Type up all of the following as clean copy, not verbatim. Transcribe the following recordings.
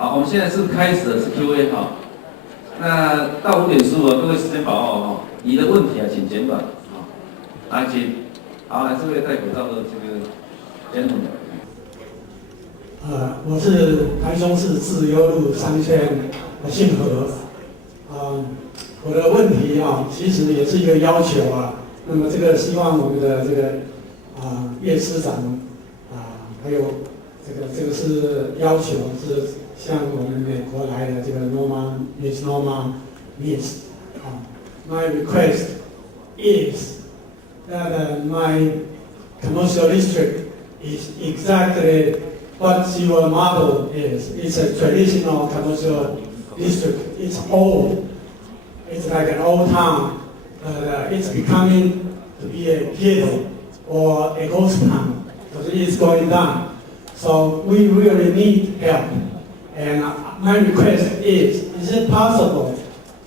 好，我们现在是开始的是 Q&A 哈。那到5:15了，各位时间把握哈。你的问题啊，请简短。好，来请。好，来这位戴口罩的这个 gentleman。我是台中市自由路商圈的姓何。我的问题啊，其实也是一个要求啊。那么这个希望我们的这个叶司长还有这个是要求是像我们美国来的这个 Miss Norma Miss。My request is that my commercial district is exactly what your model is. It's a traditional commercial district. It's old. It's like an old town. It's becoming to be a ghetto or a ghost town because it is going down. So we really need help. And my request is it possible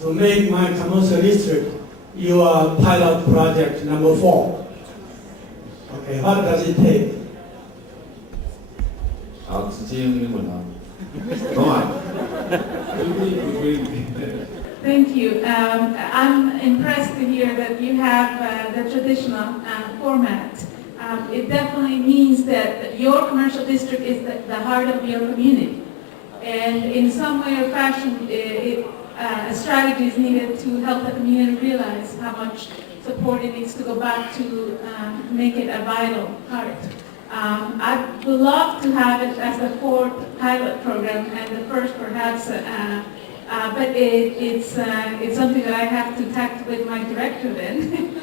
to make my commercial district your pilot project number 4? Okay, what does it take? 好，直接用英文啊。懂吗？ Thank you. I'm impressed to hear that you have the traditional format. It definitely means that your commercial district is the heart of your community. And in some way or fashion, a strategy is needed to help the community realize how much support it needs to go back to make it a vital part. I would love to have it as the 4th pilot program and the first perhaps, but it's something that I have to tackle with my director then.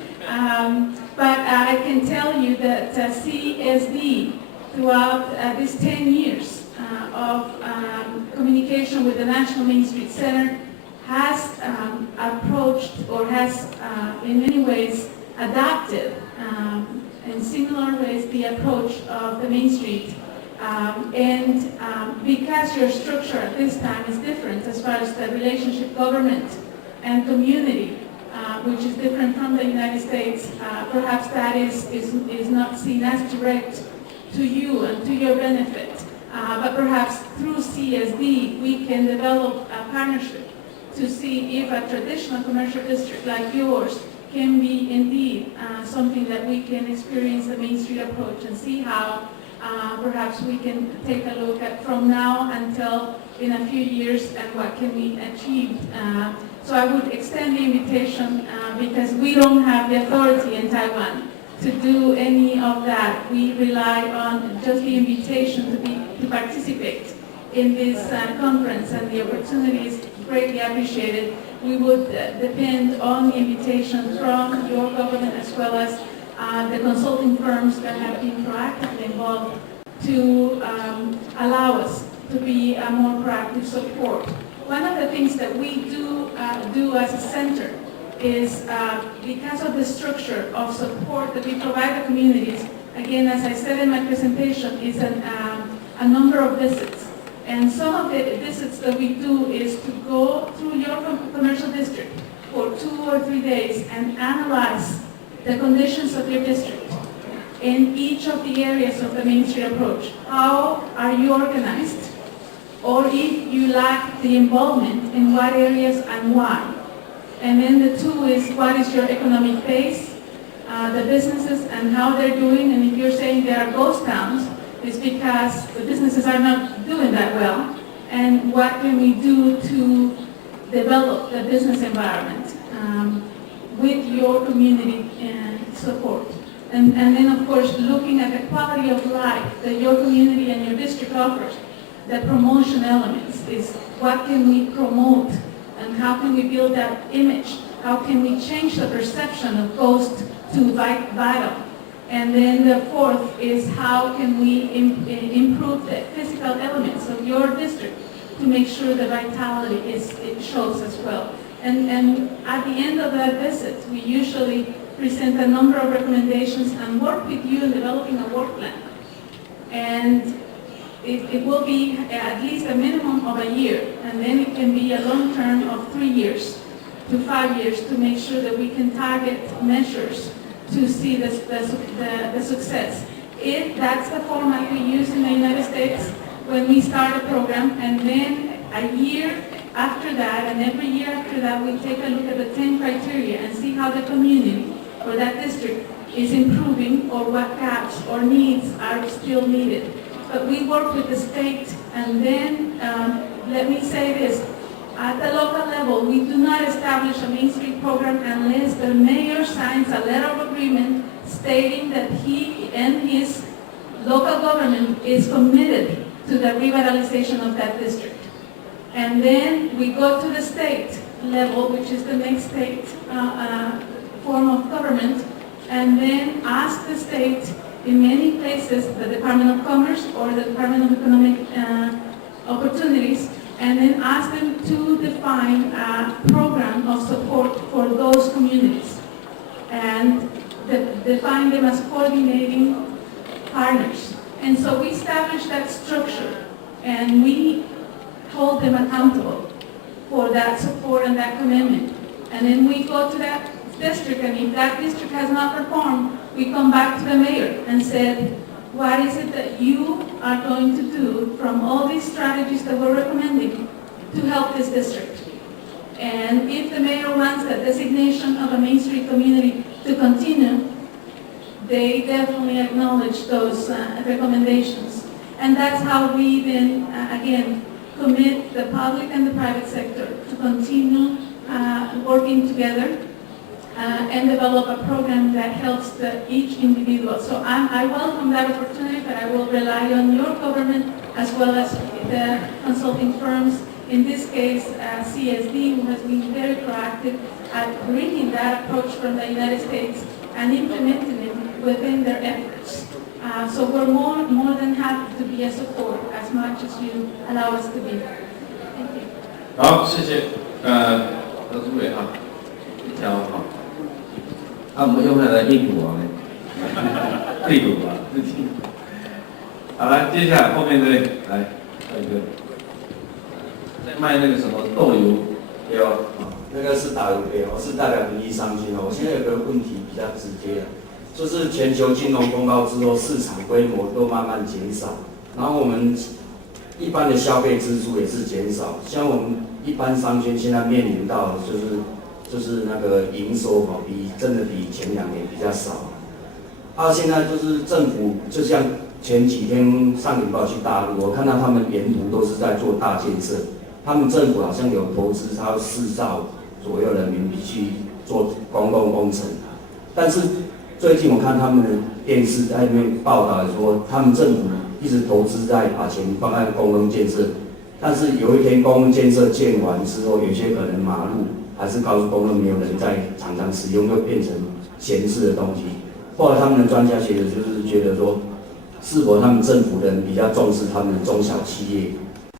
But I can tell you that CSD throughout these 10 years of communication with the National Main Street Center has approached or has in many ways adopted in similar ways the approach of the Main Street. Because your structure at this time is different as far as the relationship government and community, which is different from the United States, perhaps that is not seen as direct to you and to your benefit. But perhaps through CSD, we can develop a partnership to see if a traditional commercial district like yours can be indeed something that we can experience the Main Street approach and see how perhaps we can take a look at from now until in a few years and what can we achieve. So I would extend the invitation because we don't have the authority in Taiwan to do any of that. We rely on just the invitation to participate in this conference, and the opportunity is greatly appreciated. We would depend on the invitation from your government as well as the consulting firms that have been proactively involved to allow us to be a more proactive support. One of the things that we do as a center is because of the structure of support that we provide the communities, again, as I said in my presentation, is a number of visits. And some of the visits that we do is to go through your commercial district for 2 or 3 days and analyze the conditions of your district in each of the areas of the Main Street approach. How are you organized? Or if you lack the involvement, in what areas and why? And then the 2 is what is your economic base, the businesses and how they're doing, and if you're saying they are ghost towns, it's because the businesses are not doing that well. And what can we do to develop the business environment with your community support? And then, of course, looking at the quality of life that your community and your district offers, the promotion elements is what can we promote and how can we build that image? How can we change the perception of ghost to vital? And then the 4th is how can we improve the physical elements of your district to make sure the vitality it shows as well. And at the end of that visit, we usually present a number of recommendations and work with you in developing a work plan. And it will be at least a minimum of a year, and then it can be a long term of 3 years to 5 years to make sure that we can target measures to see the success. If that's the format we use in the United States when we start a program, and then a year after that, and every year after that, we take a look at the 10 criteria and see how the community or that district is improving or what gaps or needs are still needed. But we work with the state, and then let me say this. At the local level, we do not establish a Main Street program unless the mayor signs a letter of agreement stating that he and his local government is committed to the revitalization of that district. And then we go to the state level, which is the next state form of government, and then ask the state, in many places, the Department of Commerce or the Department of Economic Opportunities, and then ask them to define a program of support for those communities and define them as coordinating partners. And so we establish that structure, and we hold them accountable for that support and that commitment. And then we go to that district, and if that district has not performed, we come back to the mayor and said, what is it that you are going to do from all these strategies that we're recommending to help this district? And if the mayor wants the designation of a Main Street community to continue, they definitely acknowledge those recommendations. And that's how we then, again, commit the public and the private sector to continue working together and develop a program that helps each individual. So I welcome that opportunity, but I will rely on your government as well as the consulting firms, in this case CSD, who has been very proactive at bringing that approach from the United States and implementing it within their efforts. So we're more than happy to be a support as much as you allow us to be. Thank you. 好，谢谢。何主委哈，一条哈。我们用它来印度啊，地图啊，自己。好，来，接下来后面这位，来，还有一个，在卖那个什么豆油，有啊，那个是打油杯，我是代表民意商圈哦。我现在有个问题比较直接的，就是全球金融风暴之后，市场规模都慢慢减少，然后我们一般的消费支出也是减少，像我们一般商圈现在面临到的就是那个营收真的比前2年比较少。现在就是政府，就像前几天上礼拜去大陆，我看到他们沿途都是在做大建设，他们政府好像有投资超4兆左右人民币去做公共工程。但是最近我看他们的电视在那边报道说，他们政府一直投资在把钱放在公共建设，但是有一天公共建设建完之后，有些可能马路还是高速公路没有人在常常使用，会变成闲置的东西。后来他们的专家学者就是觉得说，是否他们政府人比较重视他们的中小企业，